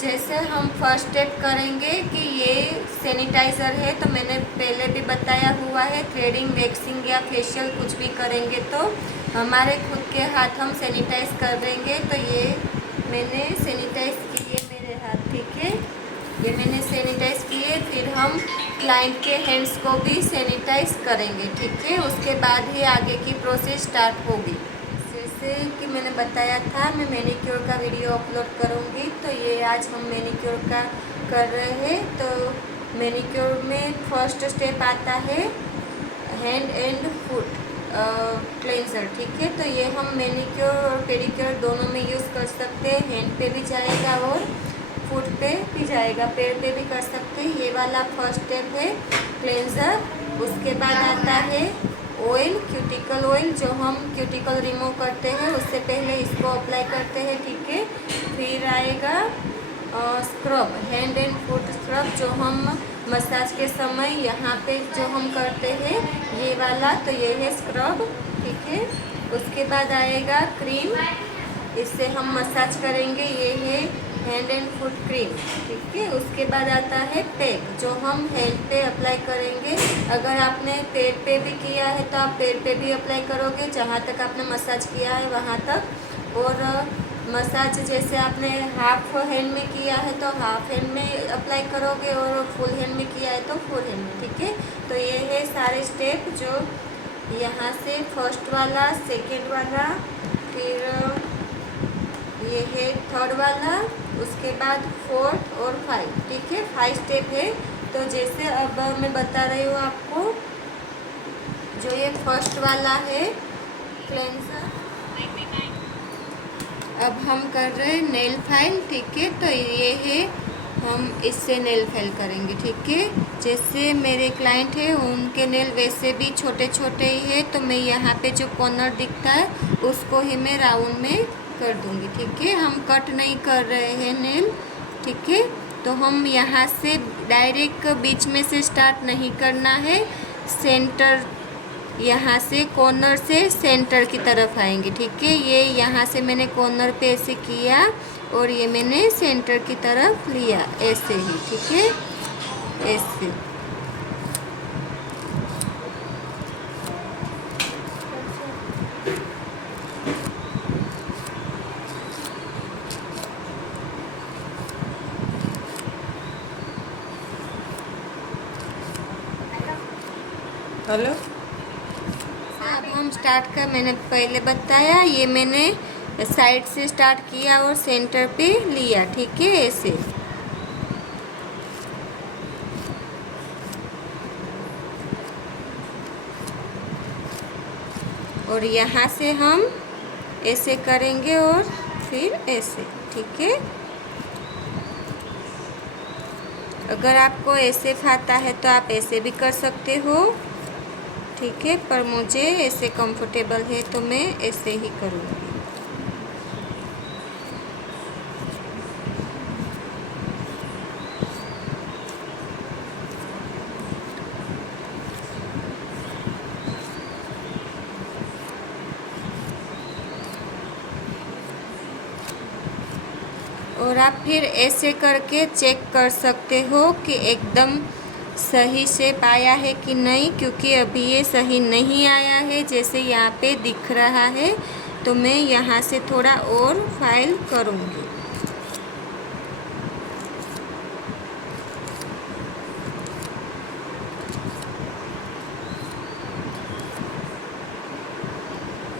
जैसे हम first step करेंगे कि ये सैनिटाइज़र है, तो मैंने पहले भी बताया हुआ है, थ्रेडिंग, वैक्सिंग या फेशियल कुछ भी करेंगे तो हमारे खुद के हाथ हम सैनिटाइज कर देंगे। तो ये मैंने सैनिटाइज किए मेरे हाथ, ठीक है, ये मैंने सैनिटाइज किए। फिर हम क्लाइंट के हैंड्स को भी सैनिटाइज करेंगे, ठीक है। उसके बाद ही आगे की प्रोसेस स्टार्ट होगी। जैसे कि मैंने बताया था मैं मैनीक्योर का वीडियो अपलोड करूँगी, तो ये आज हम मैनीक्योर का कर रहे हैं। तो मैनीक्योर में फर्स्ट स्टेप आता है हैंड एंड फुट क्लेंजर, ठीक है। तो ये हम मैनीक्योर और पेडिक्योर दोनों में यूज़ कर सकते हैं। हैंड पे भी जाएगा और फुट पे भी जाएगा, पैर पे भी कर सकते हैं। ये वाला फर्स्ट स्टेप है क्लेंजर। उसके बाद आता है ऑयल, क्यूटिकल ऑयल, जो हम क्यूटिकल रिमूव करते हैं उससे पहले इसको अप्लाई करते हैं, ठीक है। फिर आएगा scrub, hand and foot scrub, जो हम मसाज के समय यहाँ पे जो हम करते हैं ये वाला, तो ये है स्क्रब, ठीक है। उसके बाद आएगा क्रीम, इससे हम मसाज करेंगे, ये है हैंड एंड फुट क्रीम, ठीक है। उसके बाद आता है पैक, जो हम हैंड पे अप्लाई करेंगे। अगर आपने पैर पे भी किया है तो आप पैर पे भी अप्लाई करोगे, जहाँ तक आपने मसाज किया है वहाँ तक। और मसाज जैसे आपने हाफ हैंड में किया है तो हाफ हैंड में अप्लाई करोगे, और फुल हैंड में किया है तो फुल हैंड में, ठीक है। तो ये है सारे स्टेप, जो यहाँ से फर्स्ट वाला, सेकेंड वाला, फिर ये है थर्ड वाला, उसके बाद फोर्थ और 5, ठीक है। 5 स्टेप है। तो जैसे अब मैं बता रही हूँ आपको, जो ये फर्स्ट वाला है क्लेंजर, अब हम कर रहे हैं नेल फाइल, ठीक है। तो ये है, हम इससे नेल फाइल करेंगे, ठीक है। जैसे मेरे क्लाइंट है उनके नेल वैसे भी छोटे छोटे ही है, तो मैं यहाँ पे जो कॉर्नर दिखता है उसको ही मैं राउंड में कर दूँगी, ठीक है। हम कट नहीं कर रहे हैं नेल, ठीक है। तो हम यहाँ से डायरेक्ट बीच में से स्टार्ट नहीं करना है, सेंटर, यहाँ से कॉर्नर से सेंटर की तरफ आएंगे, ठीक है। ये यहाँ से मैंने कॉर्नर पे ऐसे किया और ये मैंने सेंटर की तरफ लिया, ऐसे ही, ठीक है, ऐसे। हेलो, अब हम स्टार्ट का, मैंने पहले बताया, ये मैंने साइड से स्टार्ट किया और सेंटर पे लिया, ठीक है, ऐसे। और यहाँ से हम ऐसे करेंगे और फिर ऐसे, ठीक है। अगर आपको ऐसे खाता है तो आप ऐसे भी कर सकते हो, ठीक है, पर मुझे ऐसे कंफर्टेबल है तो मैं ऐसे ही करूँगी। और आप फिर ऐसे करके चेक कर सकते हो कि एकदम सही शेप आया है कि नहीं, क्योंकि अभी ये सही नहीं आया है जैसे यहाँ पे दिख रहा है। तो मैं यहाँ से थोड़ा और फाइल करूँगी।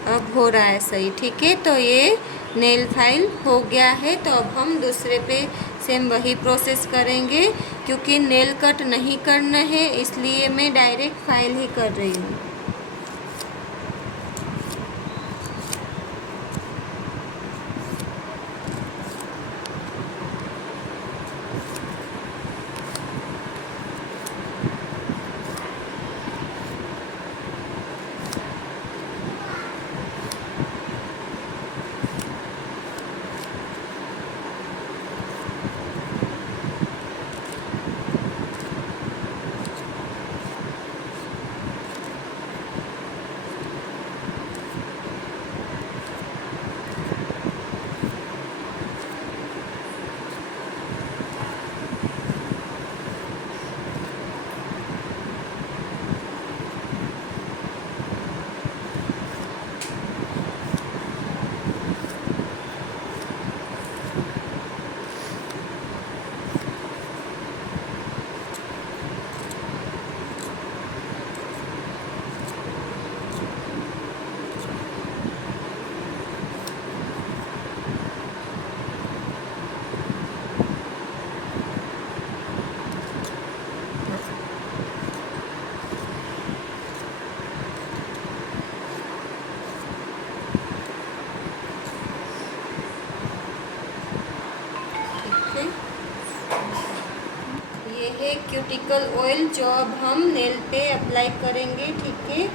अब हो रहा है सही, ठीक है। तो ये नेल फाइल हो गया है। तो अब हम दूसरे पे सेम वही प्रोसेस करेंगे, क्योंकि नेल कट नहीं करना है इसलिए मैं डायरेक्ट फाइल ही कर रही हूँ। है क्यूटिकल ऑयल जो अब हम नेल पे अप्लाई करेंगे। ठीक है,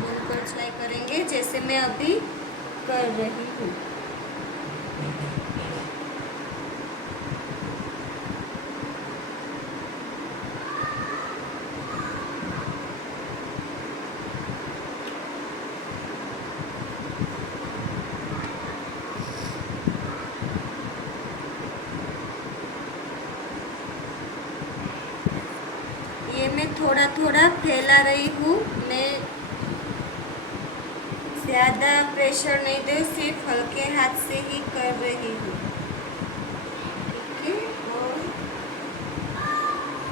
बिल्कुल अप्लाई करेंगे जैसे मैं अभी कर रही हूँ। ये मैं थोड़ा थोड़ा फैला रही हूँ, मैं ज़्यादा प्रेशर नहीं दे, सिर्फ हल्के हाथ से ही कर रही हूँ। ठीक है, और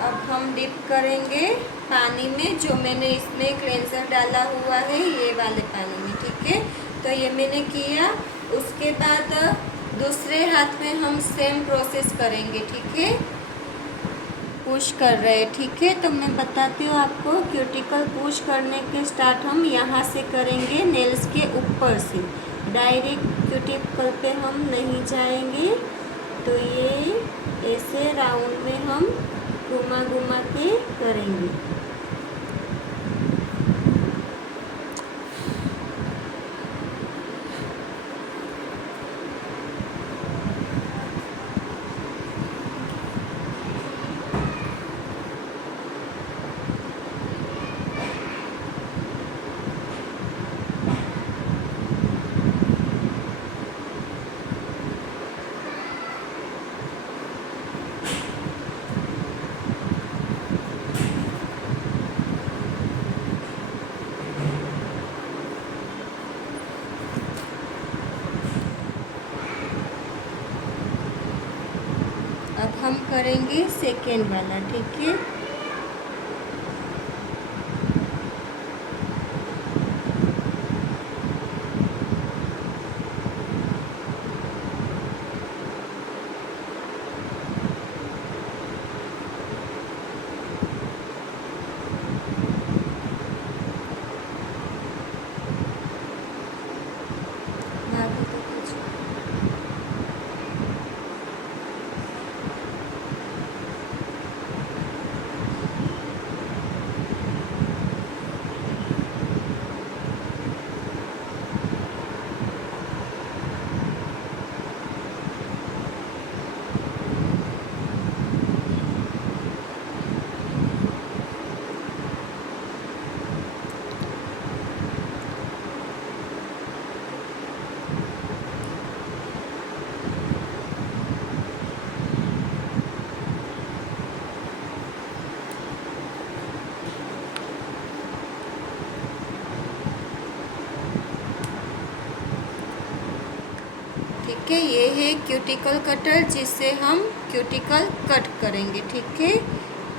अब हम डिप करेंगे पानी में, जो मैंने इसमें क्लेंजर डाला हुआ है ये वाले पानी में। ठीक है, तो ये मैंने किया। उसके बाद दूसरे हाथ में हम सेम प्रोसेस करेंगे। ठीक है, पुश कर रहे हैं। ठीक है, तो मैं बताती हूँ आपको, क्यूटिकल पुश करने के स्टार्ट हम यहाँ से करेंगे, नेल्स के ऊपर से, डायरेक्ट क्यूटिकल पे हम नहीं जाएंगे। तो ये ऐसे राउंड में हम घुमा घुमा के करेंगे। अब हम करेंगे सेकेंड वाला। ठीक है, भाभी तो कुछ ठीक है, ये है क्यूटिकल कटर जिससे हम क्यूटिकल कट करेंगे। ठीक है,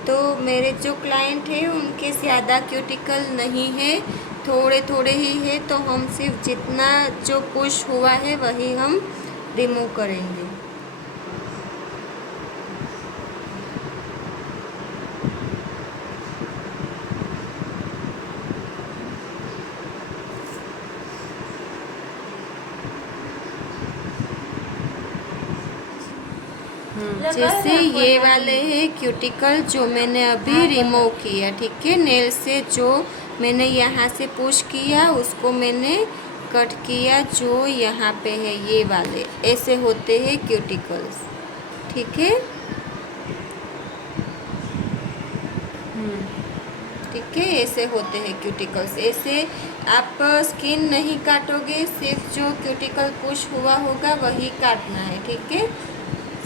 तो मेरे जो क्लाइंट है उनके ज़्यादा क्यूटिकल नहीं है, थोड़े थोड़े ही है, तो हम सिर्फ जितना जो पुश हुआ है वही हम रिमूव करेंगे। जैसे ये वाले हैं क्यूटिकल जो मैंने अभी रिमूव किया। ठीक है, नेल से जो मैंने यहाँ से पुश किया उसको मैंने कट किया, जो यहाँ पे है ये वाले, ऐसे होते हैं क्यूटिकल्स। ठीक है, ठीक है, ऐसे होते हैं क्यूटिकल्स। ऐसे आप स्किन नहीं काटोगे, सिर्फ जो क्यूटिकल पुश हुआ होगा वही काटना है। ठीक है,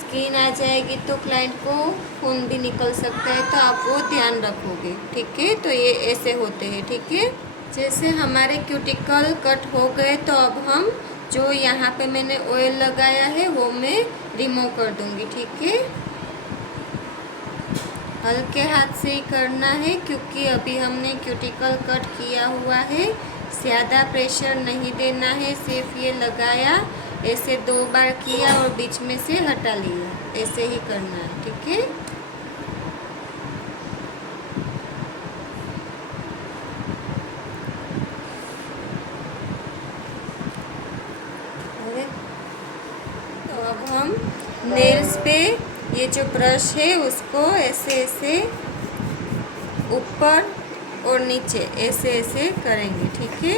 स्किन आ जाएगी तो क्लाइंट को खून भी निकल सकता है, तो आप वो ध्यान रखोगे। ठीक है, तो ये ऐसे होते हैं। ठीक है, जैसे हमारे क्यूटिकल कट हो गए, तो अब हम जो यहाँ पे मैंने ऑयल लगाया है वो मैं रिमूव कर दूँगी। ठीक है, हल्के हाथ से ही करना है क्योंकि अभी हमने क्यूटिकल कट किया हुआ है, ज़्यादा प्रेशर नहीं देना है, सिर्फ ये लगाया, ऐसे 2 बार किया और बीच में से हटा लिया, ऐसे ही करना है। ठीक है, હવે नेल्स पे ये जो ब्रश है उसको ऐसे ऐसे ऊपर और नीचे ऐसे ऐसे करेंगे, ठीक है।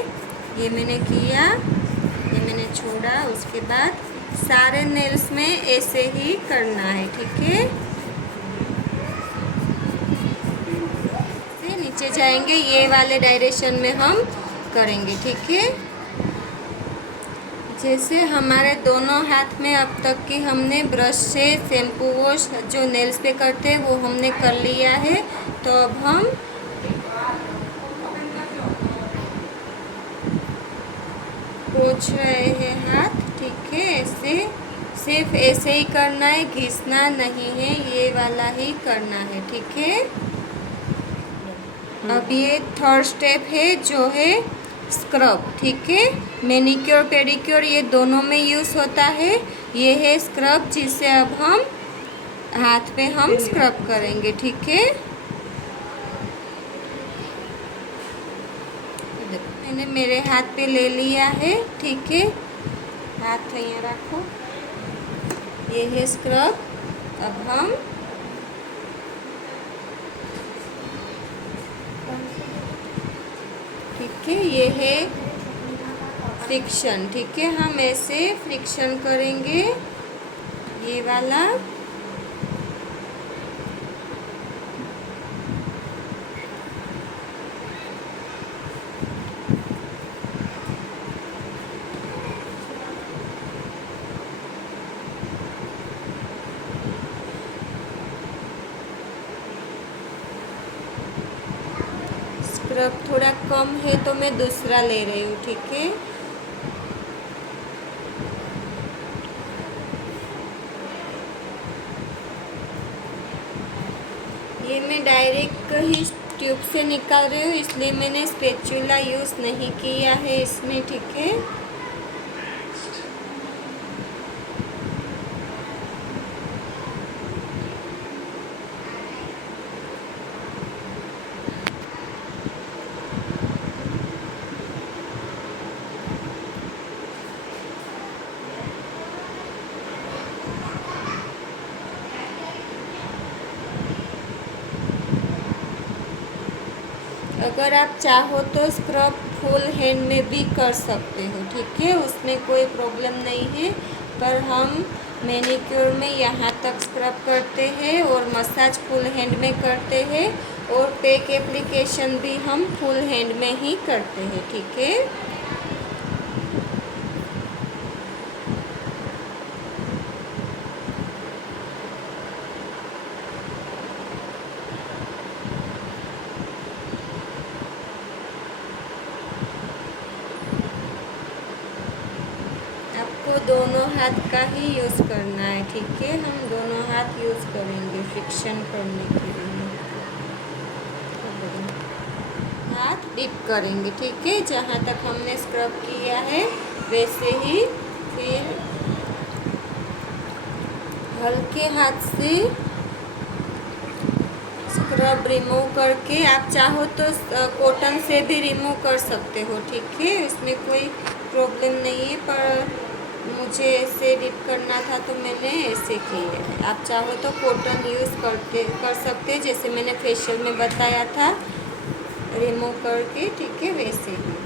ये मैंने किया, ये मैंने छोड़ा, उसके बाद सारे नेल्स में ऐसे ही करना है, ठीक है। से नीचे जाएंगे, ये वाले डायरेक्शन में हम करेंगे, ठीक है। जैसे हमारे दोनों हाथ में अब तक की हमने ब्रश से शैम्पू वॉश जो नेल्स पे करते हैं वो हमने कर लिया है। तो अब हम पोंछ रहे हैं हाथ, ठीक है। ऐसे सिर्फ ऐसे ही करना है, घिसना नहीं है, ये वाला ही करना है, ठीक है। अब ये थर्ड स्टेप है जो है स्क्रब, ठीक है। मैनिक्योर पेडिक्योर ये दोनों में यूज़ होता है। ये है स्क्रब, जिससे अब हम हाथ पे हम स्क्रब करेंगे, ठीक है। मैंने मेरे हाथ पे ले लिया है, ठीक है। हाथ यहाँ रखो, ये है स्क्रब। अब हम ठीक है, ये है फ्रिक्शन, ठीक है। हम ऐसे फ्रिक्शन करेंगे, ये वाला। स्क्रब थोड़ा कम है तो मैं दूसरा ले रही हूँ, ठीक है। ये मैं डायरेक्ट ही ट्यूब से निकाल रही हूँ, इसलिए मैंने स्पैचुला यूज़ नहीं किया है इसमें, ठीक है। अगर आप चाहो तो स्क्रब फुल हैंड में भी कर सकते हो, ठीक है, उसमें कोई प्रॉब्लम नहीं है। पर हम मैनिक्योर में यहाँ तक स्क्रब करते हैं और मसाज फुल हैंड में करते हैं, और पैक एप्लीकेशन भी हम फुल हैंड में ही करते हैं, ठीक है। आपको दोनों हाथ का ही यूज़ करना है, ठीक है। हम दोनों हाथ यूज़ करेंगे फ्रिक्शन करने के लिए। हाथ डिप करेंगे, ठीक है, जहाँ तक हमने स्क्रब किया है वैसे ही। फिर हल्के हाथ से स्क्रब रिमूव करके, आप चाहो तो कॉटन से भी रिमूव कर सकते हो, ठीक है, इसमें कोई प्रॉब्लम नहीं है। पर मुझे ऐसे डिप करना था तो मैंने ऐसे किया है। आप चाहो तो कॉटन यूज़ कर सकते, जैसे मैंने फेशियल में बताया था, रिमूव करके, ठीक है, वैसे ही।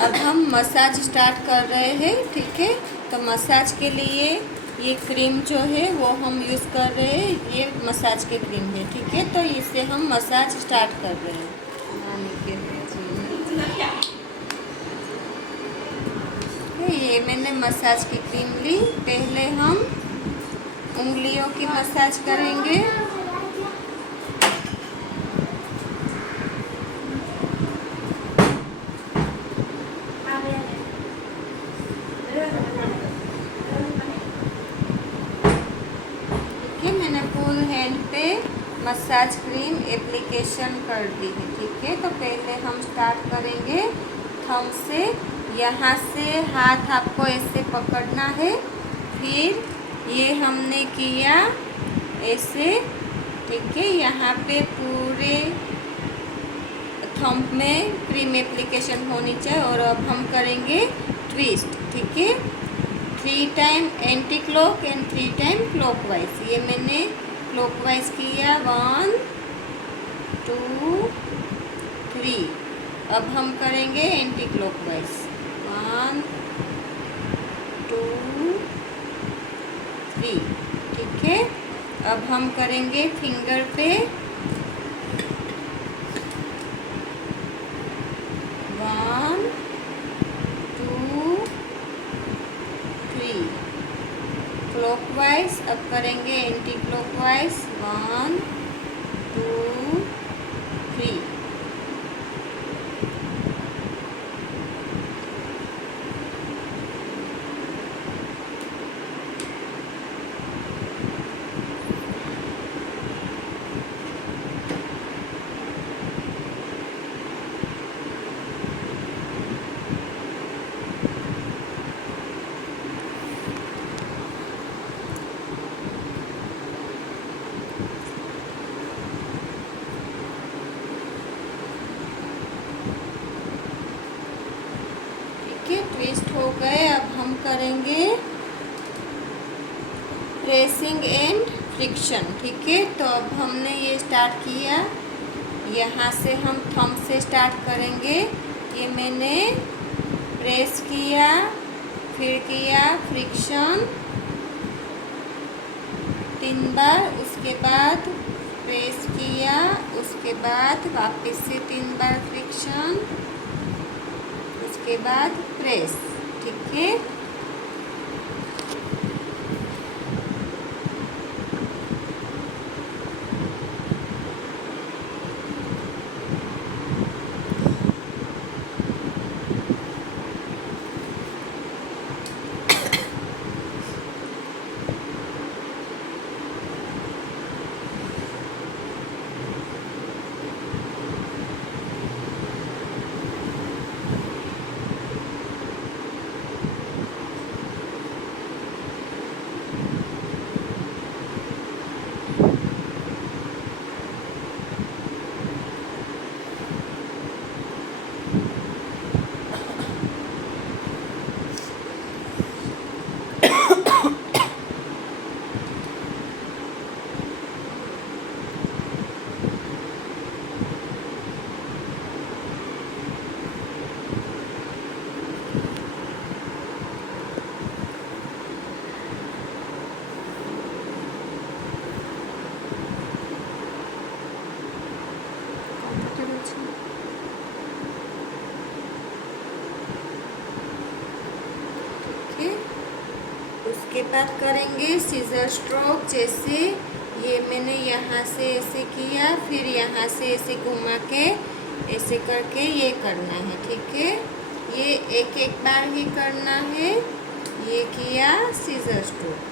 अब हम मसाज स्टार्ट कर रहे हैं, ठीक है। तो मसाज के लिए ये क्रीम जो है वो हम यूज़ कर रहे हैं, ये मसाज की क्रीम है, ठीक है। तो इससे हम मसाज स्टार्ट कर रहे हैं। ये मैंने मसाज की क्रीम ली। पहले हम उंगलियों की मसाज करेंगे। मसाज क्रीम एप्लीकेशन कर दी है। ठीक है, तो पहले हम स्टार्ट करेंगे थंब से। यहाँ से हाथ आपको ऐसे पकड़ना है, फिर ये हमने किया ऐसे। ठीक है, यहाँ पे पूरे थंब में क्रीम एप्लीकेशन होनी चाहिए। और अब हम करेंगे ट्विस्ट। ठीक है, 3 time anti clock and 3 time clockwise. ये मैंने क्लॉकवाइज किया 1 2 3। अब हम करेंगे एंटी क्लॉकवाइज 1 2 3। ठीक है, अब हम करेंगे फिंगर पे 1 2 3। क्लॉकवाइज अब करेंगे एंटी क्लॉकवाइज 1 2 3। ट्विस्ट हो गए। अब हम करेंगे प्रेसिंग एंड फ्रिक्शन। ठीक है, तो अब हमने ये स्टार्ट किया, यहाँ से हम थंब से स्टार्ट करेंगे। ये मैंने प्रेस किया, फिर किया फ्रिक्शन 3 बार, उसके बाद प्रेस किया, उसके बाद वापस से 3 बार फ्रिक्शन, उसके बाद प्रेस। ठीक है, उसके बाद करेंगे सीजर स्ट्रोक। जैसे ये मैंने यहाँ से ऐसे किया, फिर यहाँ से ऐसे घुमा के ऐसे करके ये करना है। ठीक है, ये एक एक बार ही करना है। ये किया सीजर स्ट्रोक।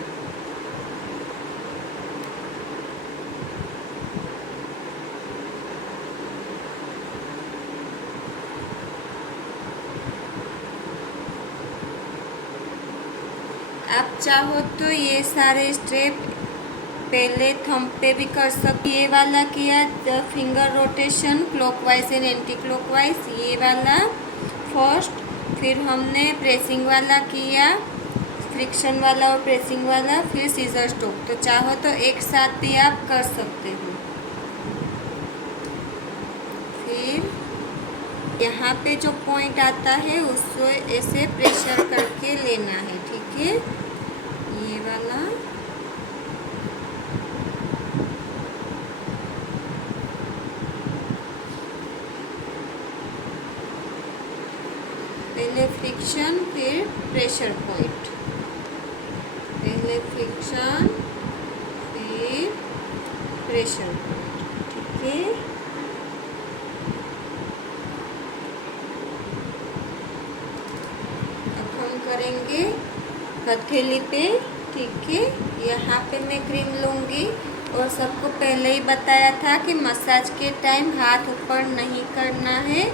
आप चाहो तो ये सारे स्टेप पहले थंब पे भी कर सकते। ये वाला किया finger rotation clockwise and anti clockwise, ये वाला फर्स्ट। फिर हमने प्रेसिंग वाला किया, फ्रिक्शन वाला और प्रेसिंग वाला, फिर सीजर स्ट्रोक। तो चाहो तो एक साथ भी आप कर सकते हो। फिर यहाँ पे जो पॉइंट आता है उसको ऐसे प्रेशर करके लेना है। ठीक है, ये वाला पहले फ्रिक्शन फिर प्रेशर पॉइंट, पहले फ्रिक्शन फिर प्रेशर पॉइंट। ठीक है, अब हम करेंगे हथेली पे। ठीक है, यहाँ पे मैं क्रीम लूँगी और सबको पहले ही बताया था कि मसाज के टाइम हाथ ऊपर नहीं करना है।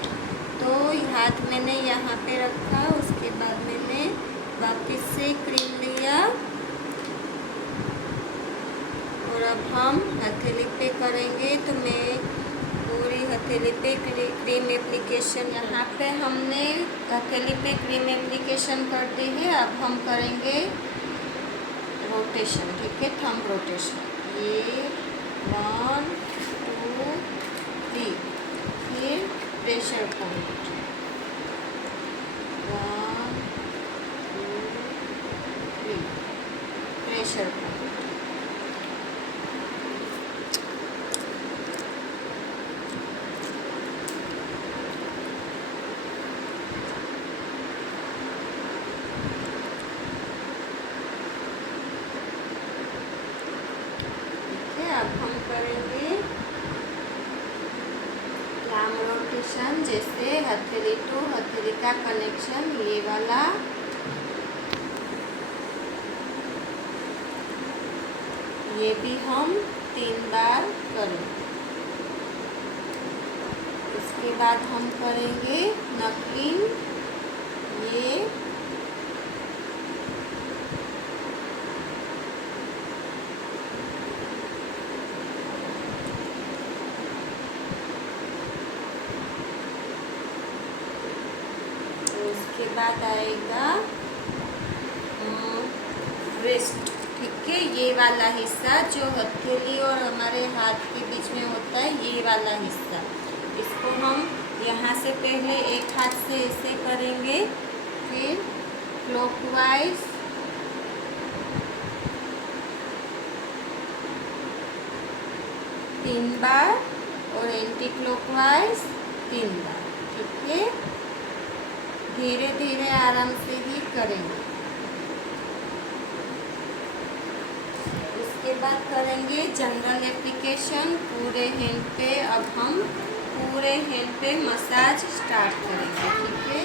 तो हाथ मैंने यहाँ पे रखा, उसके बाद मैंने वापस से क्रीम लिया और अब हम हथेली पे करेंगे। तो मैं पूरी हथेली पे क्रीम एप्लीकेशन, यहाँ पे हमने हथेली पे क्रीम एप्लीकेशन कर दी है। अब हम करेंगे रोटेशन, ठीक है, थंब रोटेशन। ये 1 2 3, फिर प्रेशर पॉइंट 1 2 3, प्रेशर पॉइंट। अब हम करेंगे लाम रोटेशन, जैसे हथेली टू हथेली का कनेक्शन, ये वाला। ये भी हम 3 बार करेंगे। इसके बाद हम करेंगे नकलिंग, ये के बाद आएगा रिस्ट, ठीक है, ये वाला हिस्सा जो हथेली और हमारे हाथ के बीच में होता है, ये वाला हिस्सा। इसको हम यहाँ से पहले एक हाथ से ऐसे करेंगे, फिर क्लॉकवाइज 3 बार और एंटी क्लॉकवाइज 3 बार, ठीक है। धीरे धीरे आराम से ही करेंगे। उसके बाद करेंगे जनरल एप्लीकेशन पूरे हैंड पे। अब हम पूरे हैंड पे मसाज स्टार्ट करेंगे, ठीक है।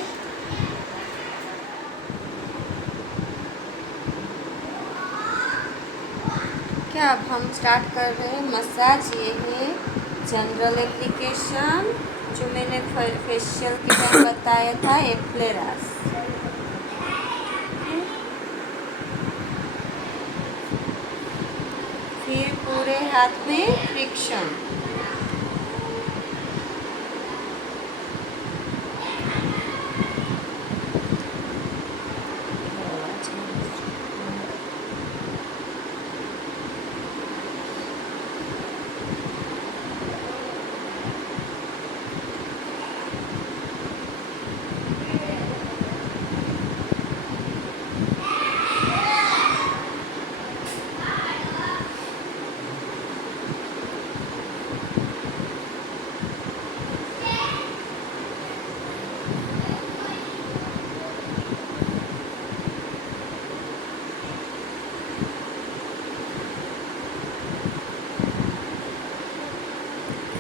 क्या अब हम स्टार्ट कर रहे हैं मसाज। ये है जनरल एप्लीकेशन जो मैंने फेशियल के टाइम बताया था, एप्लेरास। फिर पूरे हाथ में फ्रिक्शन,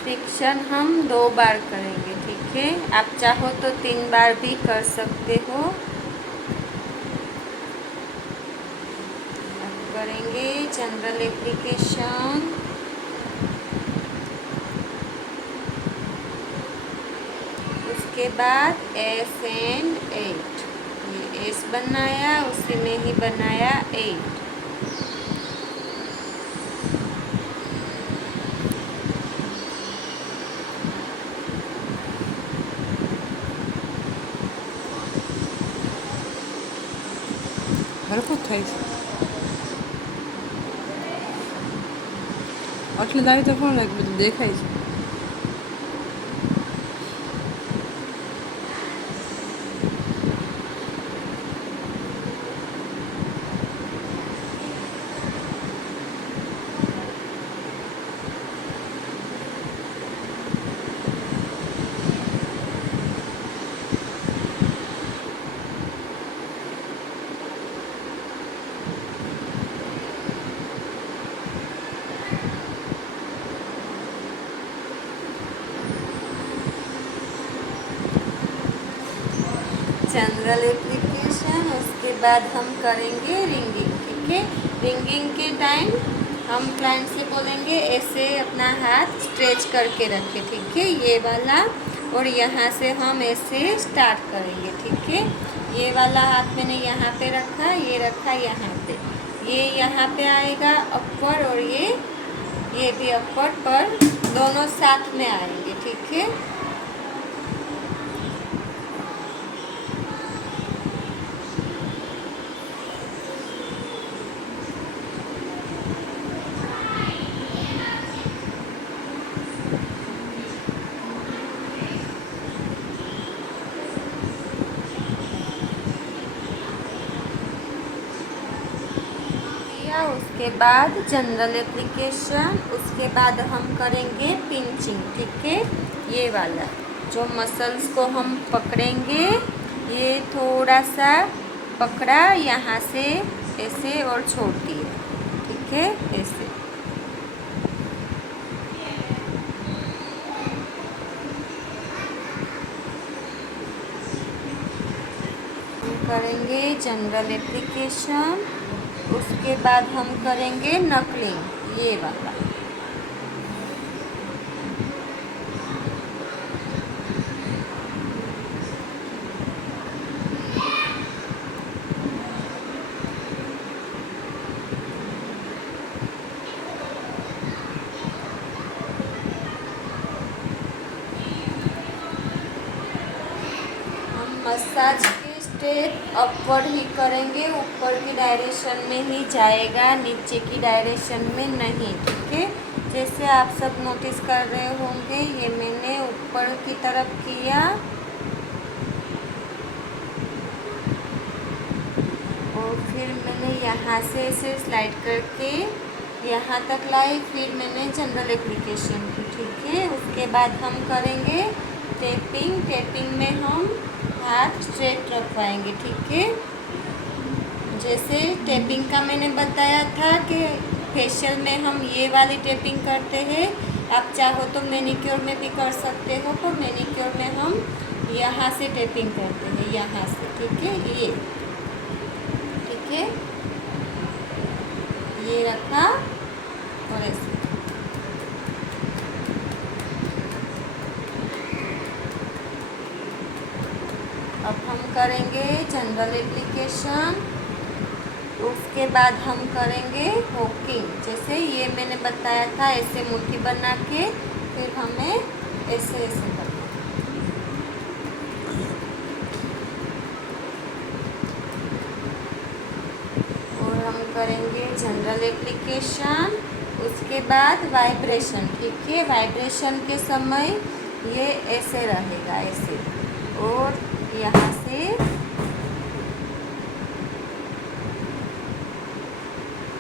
फ्रिक्शन हम 2 बार करेंगे, ठीक है। आप चाहो तो 3 बार भी कर सकते हो। अब करेंगे जनरल एप्लीकेशन। उसके बाद S एंड 8, ये S बनाया, उसी में ही बनाया 8। હરખું થાય છે એટલે તારી તો ફોન લાગે બધું દેખાય છે. General application. उसके बाद हम करेंगे रिंगिंग, ठीक है। रिंगिंग के टाइम हम क्लाइंट से बोलेंगे ऐसे अपना हाथ स्ट्रेच करके रखें, ठीक है, ये वाला। और यहाँ से हम ऐसे स्टार्ट करेंगे, ठीक है। ये वाला हाथ मैंने यहाँ पे रखा, ये रखा यहाँ पे, ये यहाँ पे आएगा अपवर्ड, और ये भी अपवर्ड, पर दोनों साथ में आएंगे, ठीक है। उसके बाद जनरल एप्लीकेशन, उसके बाद हम करेंगे पिंचिंग, ठीक है। ये वाला जो मसल्स को हम पकड़ेंगे, ये थोड़ा सा पकड़ा यहाँ से ऐसे और छोड़ दिए, ठीक है, ऐसे। करेंगे जनरल एप्लीकेशन, उसके बाद हम करेंगे नकलिंग, ये वाला। हम मसाज के स्टेप अपवर्ड ही करेंगे, ऊपर की डायरेक्शन में ही जाएगा, नीचे की डायरेक्शन में नहीं, ठीक है। जैसे आप सब नोटिस कर रहे होंगे, ये मैंने ऊपर की तरफ किया और फिर मैंने यहाँ से इसे स्लाइड करके यहाँ तक लाई, फिर मैंने जनरल एप्लीकेशन की, ठीक है। उसके बाद हम करेंगे टेपिंग। टेपिंग में हम हाथ स्ट्रेट रखवाएंगे, ठीक है। जैसे टेपिंग का मैंने बताया था कि फेशियल में हम ये वाली टेपिंग करते हैं, आप चाहो तो मैनिक्योर में भी कर सकते हो, पर मैनिक्योर में हम यहाँ से टेपिंग करते हैं, यहाँ से, ठीक है, ये, ठीक है, ये रखा और ऐसे। अब हम करेंगे जनरल एप्लीकेशन, उसके बाद हम करेंगे होकिंग। जैसे ये मैंने बताया था, ऐसे मुट्ठी बना के फिर हमें ऐसे ऐसे करना। और हम करेंगे जनरल एप्लीकेशन, उसके बाद वाइब्रेशन, ठीक है। वाइब्रेशन के समय ये ऐसे रहेगा, ऐसे, और यहाँ से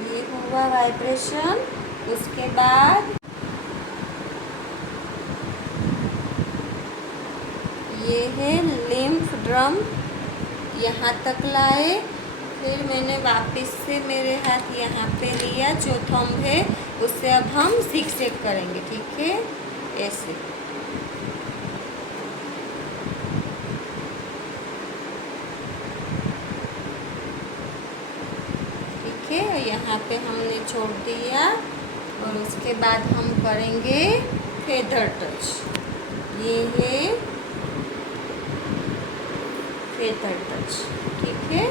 ये हुआ वाइब्रेशन। उसके बाद ये है लिम्फ ड्रम, यहाँ तक लाए, फिर मैंने वापस से मेरे हाथ यहाँ पे लिया, जो थंब है उससे अब हम जिगजैग करेंगे, ठीक है, ऐसे। यहाँ पे हमने छोड़ दिया, और उसके बाद हम करेंगे फेदर टच। ये है फेदर टच, ठीक है।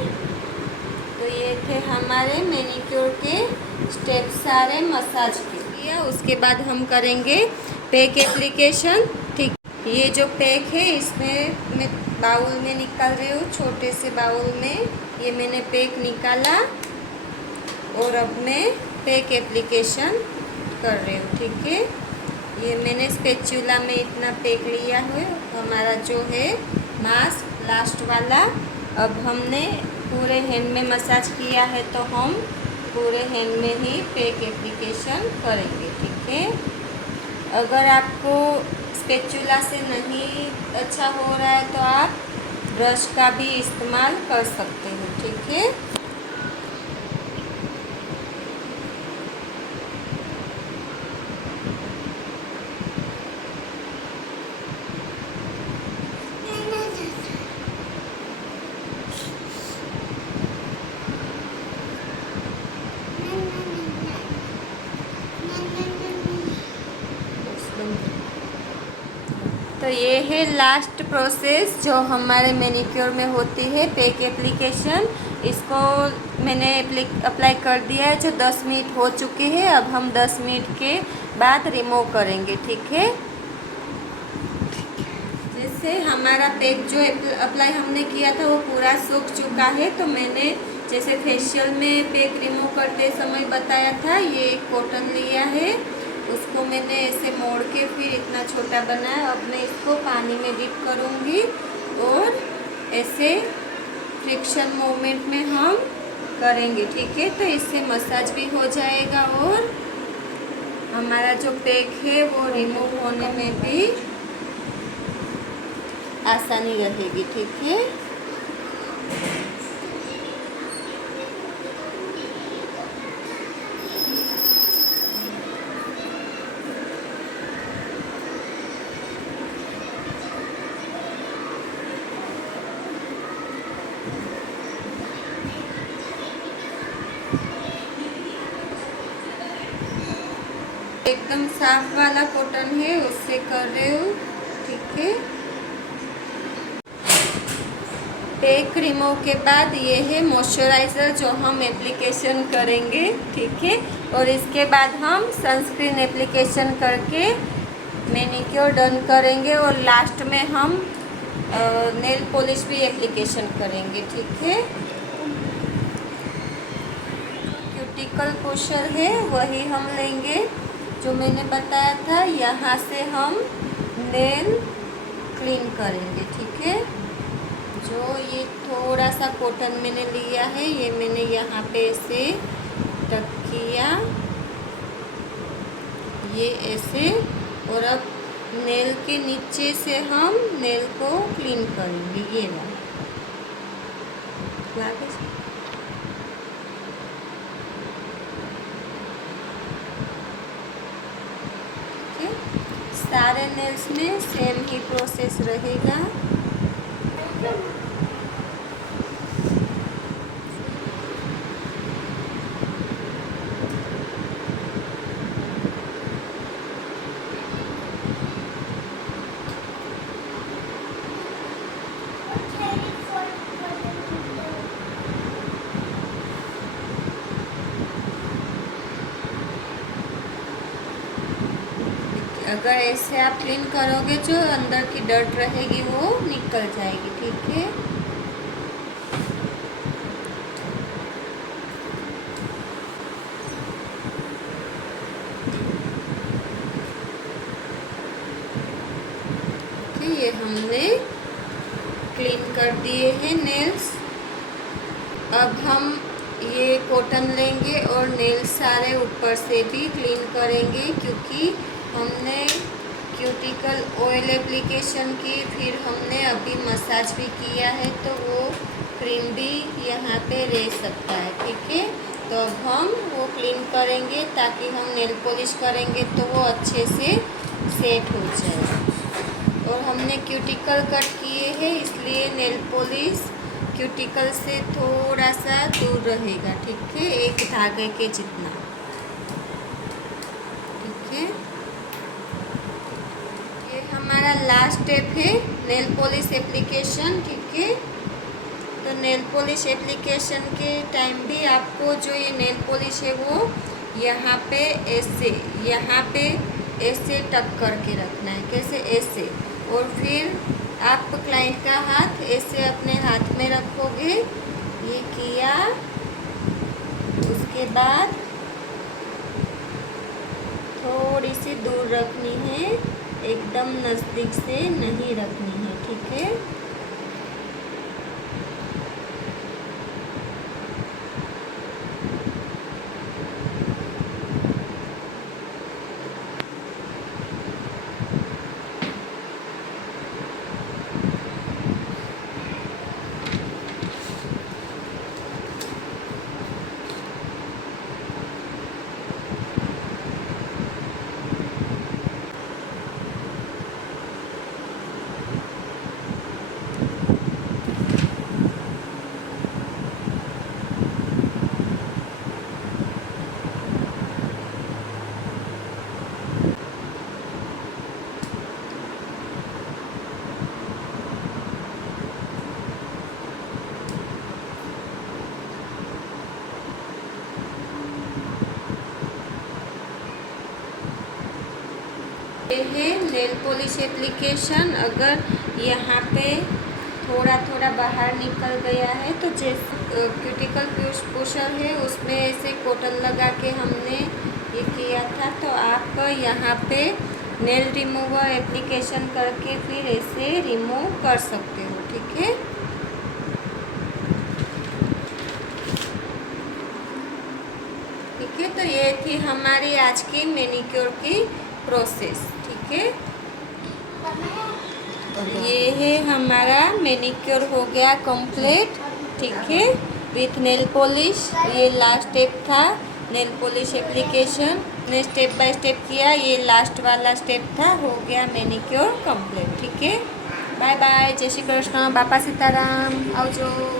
तो ये थे हमारे मैनिक्योर के स्टेप सारे मसाज के लिए। उसके बाद हम करेंगे पैक एप्लीकेशन, ठीक। ये जो पैक है इसमें मैं बाउल में निकाल रही हूँ, छोटे से बाउल में ये मैंने पैक निकाला, और अब मैं पैक एप्लीकेशन कर रही हूँ, ठीक है। ये मैंने स्पैचुला में इतना पैक लिया है, हमारा जो है मास्क लास्ट वाला। अब हमने पूरे हैंड में मसाज किया है, तो हम पूरे हैंड में ही पैक एप्लीकेशन करेंगे, ठीक है। अगर आपको स्पैचुला से नहीं अच्छा हो रहा है तो आप ब्रश का भी इस्तेमाल कर सकते हैं, ठीक है। है लास्ट प्रोसेस जो हमारे मैनिक्योर में होती है, पैक एप्लीकेशन। इसको मैंने अप्लाई कर दिया है, जो 10 मिनट हो चुके हैं। अब हम 10 मिनट के बाद रिमूव करेंगे, ठीक है। जैसे हमारा पैक जो अप्लाई हमने किया था वो पूरा सूख चुका है, तो मैंने जैसे फेशियल में पैक रिमूव करते समय बताया था, ये एक कॉटन लिया है, उसको मैंने ऐसे मोड़ के फिर इतना छोटा बनाया। अब मैं इसको पानी में डिप करूँगी और ऐसे फ्रिक्शन मूवमेंट में हम करेंगे, ठीक है। तो इससे मसाज भी हो जाएगा और हमारा जो पैक है वो रिमूव होने में भी आसानी रहेगी, ठीक है। एकदम साफ वाला कॉटन है, उससे कर रही हूँ, ठीक है। पैक रिमूव के बाद ये है मॉइस्चराइज़र जो हम एप्लीकेशन करेंगे, ठीक है। और इसके बाद हम सनस्क्रीन एप्लीकेशन करके मैनिक्योर डन करेंगे और लास्ट में हम नेल पॉलिश भी एप्लीकेशन करेंगे, ठीक है। क्यूटिकल पुशर है वही हम लेंगे जो मैंने बताया था। यहाँ से हम नेल क्लीन करेंगे, ठीक है। जो ये थोड़ा सा कॉटन मैंने लिया है, ये मैंने यहाँ पे ऐसे टक किया, ये ऐसे। और अब नेल के नीचे से हम नेल को क्लीन करेंगे, ये वाला। सारे नेल्स में सेम ही प्रोसेस रहेगा। अगर ऐसे आप क्लीन करोगे, जो अंदर की डर्ट रहेगी वो निकल जाएगी, ठीक है। ये हमने क्लीन कर दिए हैं नेल्स। अब हम ये कॉटन लेंगे और नेल्स सारे ऊपर से भी क्लीन करेंगे, क्योंकि हमने क्यूटिकल ऑयल एप्लीकेशन की, फिर हमने अभी मसाज भी किया है, तो वो क्रीम भी यहाँ पे रह सकता है, ठीक है। तो अब हम वो क्लीन करेंगे ताकि हम नेल पॉलिश करेंगे तो वो अच्छे से सेट हो जाए। और हमने क्यूटिकल कट किए हैं, इसलिए नेल पॉलिश क्यूटिकल से थोड़ा सा दूर रहेगा, ठीक है, एक धागे के जितना, ठीक है। ये हमारा लास्ट स्टेप है नेल पॉलिश एप्लीकेशन, ठीक है। तो नेल पॉलिश एप्लीकेशन के टाइम भी आपको जो ये नेल पॉलिश है वो यहाँ पे ऐसे टक करके रखना है, कैसे, ऐसे। और फिर आप क्लाइंट का हाथ ऐसे अपने हाथ में रखोगे, ये किया। उसके बाद थोड़ी सी दूर रखनी है, एकदम नज़दीक से नहीं रखनी है, ठीक है। नेल पॉलिश एप्लीकेशन अगर यहाँ पे थोड़ा थोड़ा बाहर निकल गया है तो जैसे क्यूटिकल पुशर है उसमें ऐसे कॉटन लगा के हमने ये किया था, तो आप यहाँ पे नेल रिमूवर एप्लीकेशन करके फिर ऐसे रिमूव कर सकते हो। ठीक है, ठीक है। तो ये थी हमारी आज की मैनिक्योर की प्रोसेस। ठीक है, ये है हमारा मैनिक्योर हो गया कंप्लीट। ठीक है, विथ नेल पॉलिश। ये लास्ट स्टेप था नेल पॉलिश एप्लीकेशन, ने स्टेप बाय स्टेप किया, ये लास्ट वाला स्टेप था। हो गया मैनिक्योर कंप्लीट। ठीक है, बाय बाय, जय श्री कृष्ण, बापा सीताराम, आवजो।